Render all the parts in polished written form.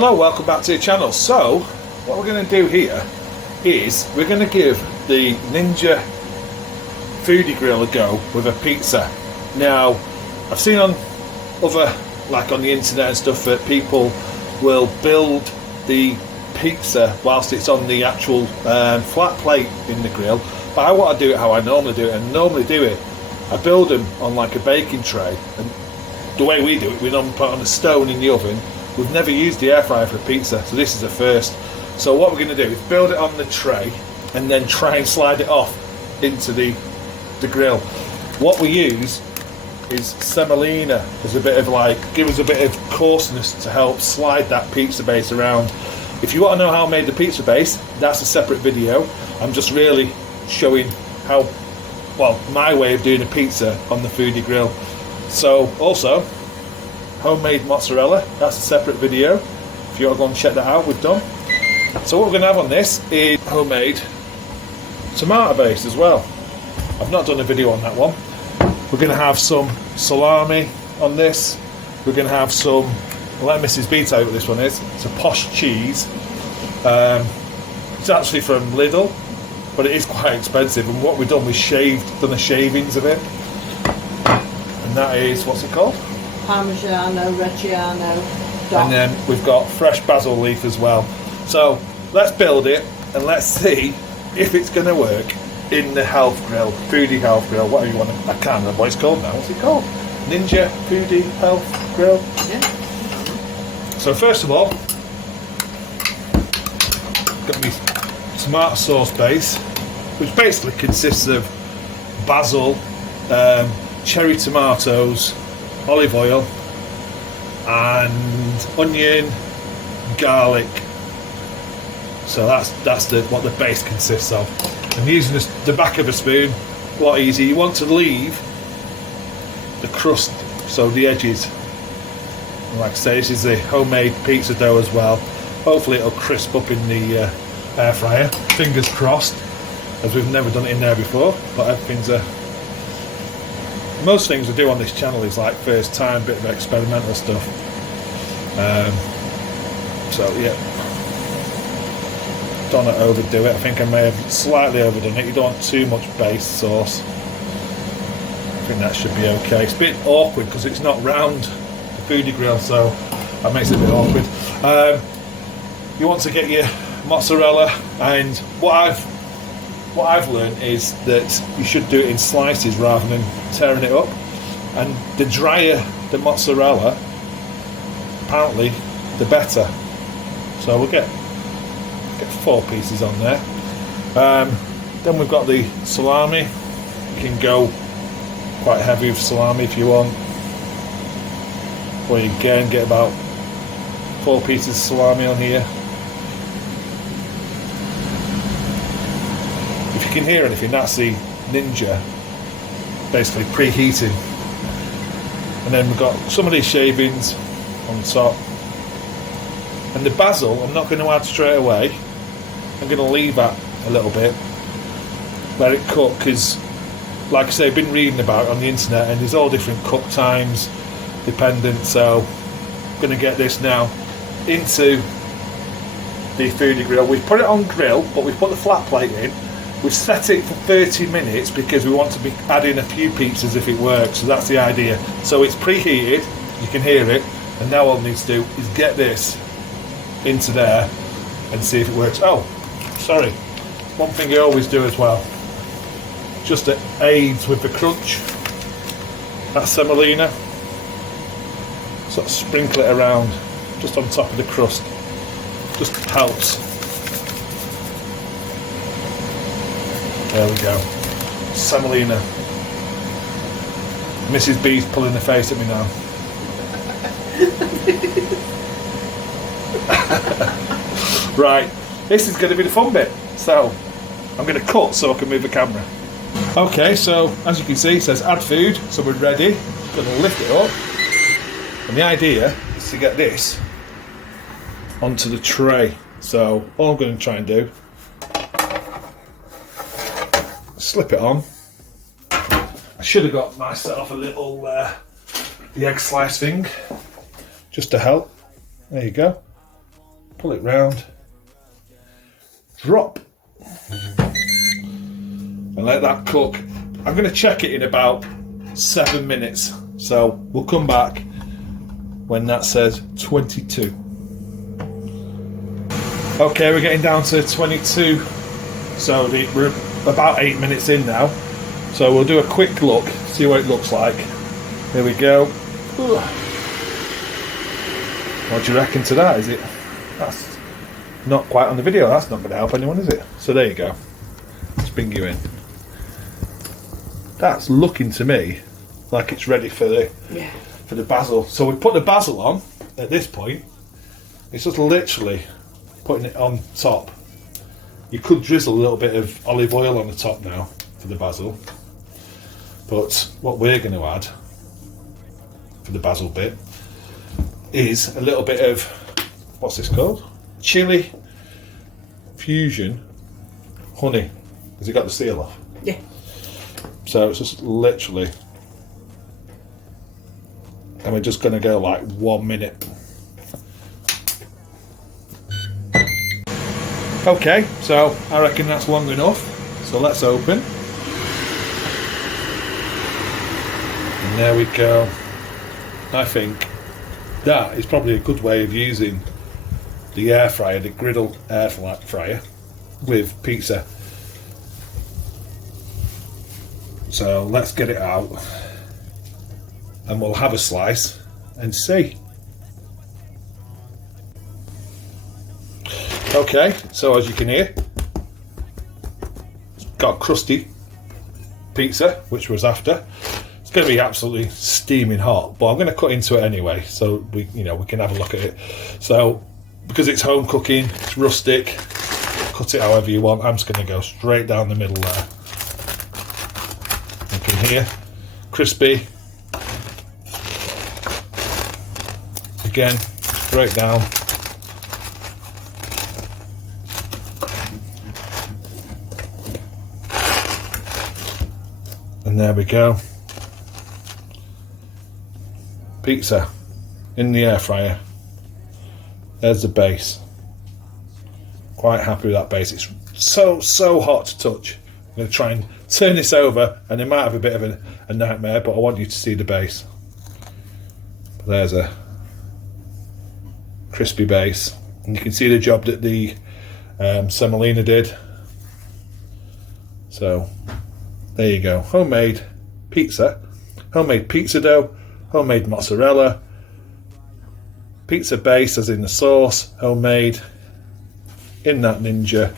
Hello, welcome back to the channel. So, what we're going to do here is we're going to give the Ninja Foodi grill a go with a pizza. Now, I've seen on other, like on the internet and stuff, that people will build the pizza whilst it's on the actual flat plate in the grill. But I want to do it how I normally do it, and normally do it, I build them on like a baking tray, and the way we do it, we normally put it on a stone in the oven. We've never used the air fryer for a pizza, so this is a first. So what we're going to do is build it on the tray and then try and slide it off into the grill. What we use is semolina as a bit of give us a bit of coarseness to help slide that pizza base around. If you want to know how I made the pizza base, that's a separate video. I'm just really showing how, well, my way of doing a pizza on the Foodi grill. So also, homemade mozzarella, that's a separate video. If you want to go and check that out, we've done. So what we're going to have on this is homemade tomato base as well. I've not done a video on that one. We're going to have some salami on this. We're going to have some, let Mrs. B tell you what this one is. It's a posh cheese. It's actually from Lidl, but it is quite expensive. And what we've done, we've done the shavings of it. And that is, what's it called? Parmigiano Reggiano dot. And then we've got fresh basil leaf as well. So let's build it and let's see if it's going to work in the health grill, Foodi health grill, whatever you want to, I can't remember what it's called now. What's it called? Ninja Foodi health grill. Yeah. So first of all, got my tomato sauce base, which basically consists of basil, cherry tomatoes, olive oil, and onion, garlic. So that's what the base consists of. And using the back of a spoon, a lot easier. You want to leave the crust, so the edges. And like I say, this is the homemade pizza dough as well. Hopefully it'll crisp up in the air fryer. Fingers crossed, as we've never done it in there before. But everything's most things we do on this channel is like first time, bit of experimental stuff. So yeah, don't want to overdo it. I think I may have slightly overdone it. You don't want too much base sauce. I think that should be okay. It's a bit awkward because it's not round the Foodi grill, so that makes it a bit awkward. You want to get your mozzarella, and what I've learned is that you should do it in slices rather than tearing it up. And the drier the mozzarella, apparently, the better. So we'll get 4 pieces on there. Then we've got the salami. You can go quite heavy with salami if you want. Or you again get about 4 pieces of salami on here. If you can hear anything, that's the Ninja basically preheating. And then we've got some of these shavings on top. And the basil, I'm not going to add straight away. I'm going to leave that a little bit, let it cook, because like I say, I've been reading about it on the internet, and there's all different cook times dependent. So I'm going to get this now into the Foodi grill. We've put it on grill, but we've put the flat plate in. We've set it for 30 minutes because we want to be adding a few pizzas if it works, so that's the idea. So it's preheated, you can hear it, and now all we need to do is get this into there and see if it works. Oh, sorry, one thing I always do as well, just to aid with the crunch, that semolina, sort of sprinkle it around just on top of the crust, just helps. There we go, semolina. Mrs. B's pulling her face at me now. Right, this is going to be the fun bit. So, I'm going to cut so I can move the camera. Okay, so as you can see, it says add food, so we're ready. Going to lift it up. And the idea is to get this onto the tray. So, all I'm going to try and do, slip it on. I should have got myself a little the egg slice thing just to help. There you go. pull it round, drop, and let that cook. I'm going to check it in about 7 minutes, so we'll come back when that says 22. Okay, we're getting down to 22, so we're about 8 minutes in now, so we'll do a quick look, see what it looks like. Here we go. What do you reckon to that? Is it? That's not quite on the video. That's not going to help anyone, is it? So there you go. Let's bring you in. That's looking to me like it's ready for the basil. So we put the basil on at this point. It's just literally putting it on top. You could drizzle a little bit of olive oil on the top now for the basil, but what we're going to add for the basil bit is a little bit of, what's this called? Chili fusion honey. Has it got the seal off? Yeah. So it's just literally, and we're just going to go like 1 minute. Okay, so I reckon that's long enough. So let's open. And there we go. I think that is probably a good way of using the air fryer, the griddle air fryer with pizza. So let's get it out and we'll have a slice and see. Okay, so as you can hear, it's got crusty pizza, which was after. It's going to be absolutely steaming hot, but I'm going to cut into it anyway, so we can have a look at it. So because it's home cooking, it's rustic, cut it however you want. I'm just going to go straight down the middle there. You can hear crispy. Again, straight down. And there we go. Pizza in the air fryer. There's the base. Quite happy with that base. It's so hot to touch. I'm going to try and turn this over, and it might have a bit of a nightmare, but I want you to see the base. There's a crispy base, and you can see the job that the semolina did. So there you go. Homemade pizza, homemade pizza dough, homemade mozzarella, pizza base as in the sauce, homemade in that Ninja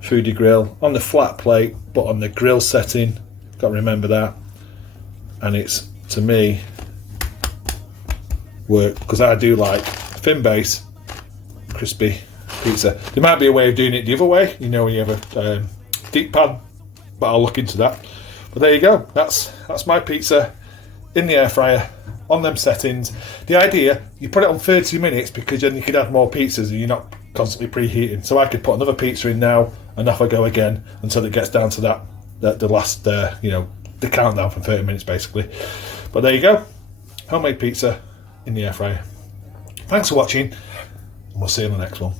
Foodi grill on the flat plate, but on the grill setting. Got to remember that. And it's, to me, work, because I do like thin base, crispy pizza. There might be a way of doing it the other way, when you have a deep pan, but I'll look into that. But there you go. That's my pizza in the air fryer on them settings. The idea, you put it on 30 minutes because then you could add more pizzas and you're not constantly preheating. So I could put another pizza in now and off I go again until it gets down to the last the countdown for 30 minutes basically. But there you go. Homemade pizza in the air fryer. Thanks for watching, and we'll see you in the next one.